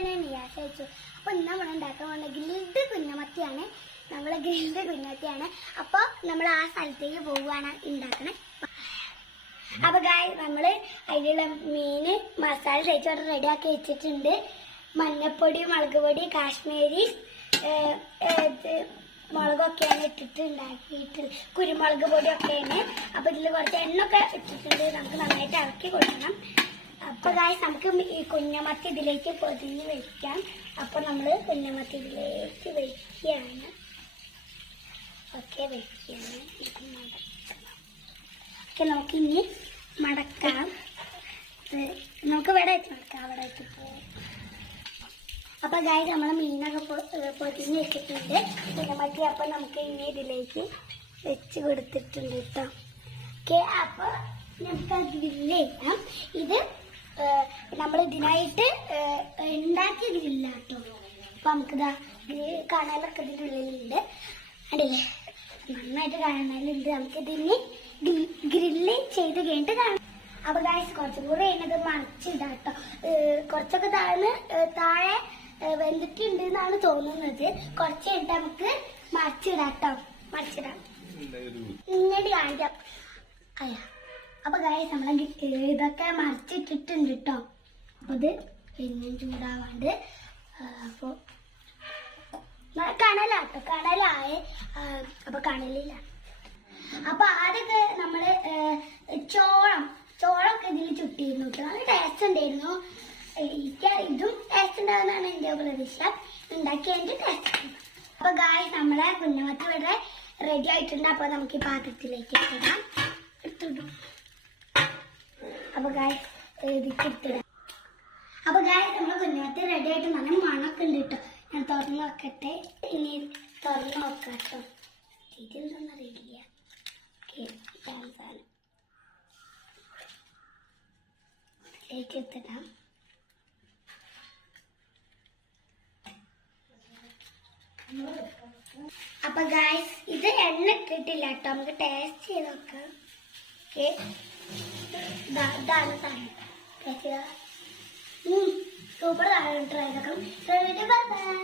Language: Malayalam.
തന്നെ നിയാശ വെച്ചു. അപ്പൊ ഇന്ന് നമ്മൾ ഉണ്ടാക്കാൻ പോകുന്ന ഗ്രിൽഡ് കുഞ്ഞമത്തിയാണ്. നമ്മളെ ഗ്രിൽഡ് കുഞ്ഞമത്തിയാണ്. അപ്പൊ നമ്മൾ ആ സ്ഥലത്തേക്ക് പോവുകയാണ് ഉണ്ടാക്കണേ. അപ്പൊ ഗായ്സ് നമ്മള് അതിലുള്ള മീന് മസാല തേച്ചോടെ റെഡിയാക്കി വെച്ചിട്ടുണ്ട്. മഞ്ഞപ്പൊടി, മുളക് പൊടി, കാശ്മീരി മുളകൊക്കെയാണ് ഇട്ടിട്ട് ഉണ്ടാക്കിയിട്ട്, കുരുമുളക് പൊടിയൊക്കെയാണ്. അപ്പൊ ഇതിൽ കുറച്ച് എണ്ണൊക്കെ ഇട്ടിട്ടുണ്ട്. നമുക്ക് നന്നായിട്ട് ഇറക്കി കൊടുക്കണം. അപ്പൊ ഗായ്സ് നമുക്ക് ഈ കുഞ്ഞമത്തി ഇതിലേക്ക് പൊതിഞ്ഞ് വെക്കാം. അപ്പൊ നമ്മള് കുഞ്ഞമത്തി ഇതിലേക്ക് വെക്കുകയാണ്. ഓക്കെ, വെക്കുകയാണ്. ഓക്കെ, നമുക്ക് ഇനി മടക്കാം. നമുക്ക് ഇവിടെ വെച്ച് മടക്കാം. അവിടെ വെച്ചിട്ട് അപ്പൊ ഗായ്സ് നമ്മളെ മീനൊക്കെ പൊതിഞ്ഞ് വെച്ചിട്ടുണ്ട് കുഞ്ഞമത്തി. അപ്പൊ നമുക്ക് ഇനി ഇതിലേക്ക് വെച്ച് കൊടുത്തിട്ടുണ്ട് കേട്ടോ. ഓക്കെ, അപ്പൊ നമുക്ക് ഗ്രില്ല് ചെയ്യാം. ഇത് നമ്മൾ ഇതിനായിട്ട് ഉണ്ടാക്കിയ ഗ്രില്ല കേട്ടോ. അപ്പൊ നമുക്കിതാ കണലൊക്കെ ഇതിൻ്റെ ഉള്ളിലുണ്ട്. അടിയില്ലേ, നന്നായിട്ട് കാണലുണ്ട്. നമുക്കിതിന് ഗ്രില്ല് ചെയ്ത് കഴിഞ്ഞിട്ട് കാണാം. അപ്പൊ ഗായ്സ് കുറച്ചും കൂടെ അതിനത് മറിച്ചിടാം കേട്ടോ. കുറച്ചൊക്കെ താഴെ വെന്തിട്ടുണ്ട് എന്നാണ് തോന്നുന്നത്. കുറച്ച് കഴിഞ്ഞിട്ട് നമുക്ക് മറിച്ചിടാം കേട്ടോ. മറിച്ചിടാം, ഇങ്ങോട്ട് കാണിക്കാം. അയ്യാ, അപ്പൊ ഗായ്സ് നമ്മളെ ഇതൊക്കെ മറിച്ചിട്ടിട്ടുണ്ട് കേട്ടോ. അപ്പൊ ഇത് പിന്നെ ചൂടാവാണ്ട് അപ്പൊ കണലാട്ടോ, കണലായ. അപ്പൊ കണലില്ല. അപ്പൊ ആദ്യമൊക്കെ നമ്മള് ചോളമൊക്കെ ഇതിൽ ചുട്ടിയിരുന്നു കേട്ടോ. നല്ല ടേസ്റ്റ് ഉണ്ടായിരുന്നു. ഇതും ടേസ്റ്റ് ഉണ്ടാകുന്നതാണ് എന്റെ പ്രതീക്ഷ. ഉണ്ടാക്കിയ എന്റെ ടേസ്റ്റ്. അപ്പൊ ഗായ്സ് നമ്മളെ കുഞ്ഞമത്തി ഇവിടെ റെഡി ആയിട്ടുണ്ട്. അപ്പൊ നമുക്ക് ഈ പാത്രത്തിലേക്ക് ഇടാം. എടുത്തിടും. അപ്പൊ ഗായ്സ് ഇതിട്ടിടാം. അപ്പൊ ഗായ്സ് നമ്മളെ കുഞ്ഞമത്തി റെഡി ആയിട്ട് നല്ല മണമൊക്കെ ഉണ്ട് കേട്ടോ. ഞാൻ തുറന്ന് നോക്കട്ടെ. ഇനി തുറന്ന് നോക്കാം കേട്ടോ. ഇതിലൊന്നും അറിയില്ല. എത്തിടാം. അപ്പൊ ഗായ്സ് ഇത് എണ്ണ ഇട്ടിട്ടില്ല കേട്ടോ. നമുക്ക് ടേസ്റ്റ് ചെയ്ത് നോക്കാം. ഓക്കെ, ഇതാണ് സാധനം. സൂപ്പർ സാധനം. ട്രൈ ചെയ്തേക്കാം.